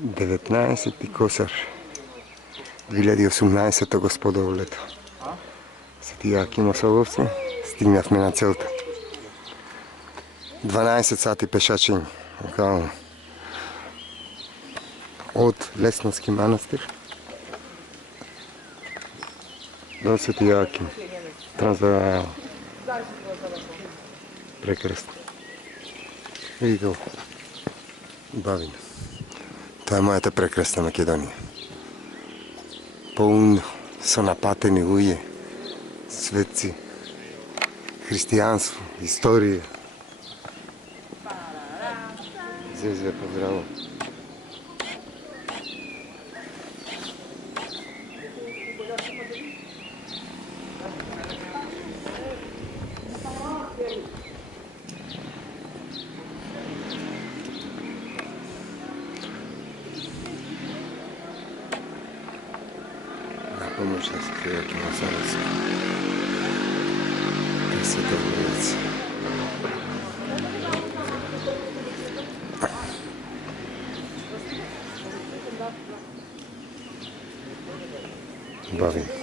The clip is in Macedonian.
19. косар 2018 господово лето. Свети Јоаким Осоговци, стигнавме на целта. 12 сати пешачење од Лесновски манастир до Свети Јоаким. Трансверајално. Прекрасно. Видите ово. Бавина. Тоа е мојата прекрасна Македонија. Полно со напатени луѓе, светци, христијанство, историја. Звезве, поздраво. Помощ да се крие Кимасарец. Красота улица. Бавим.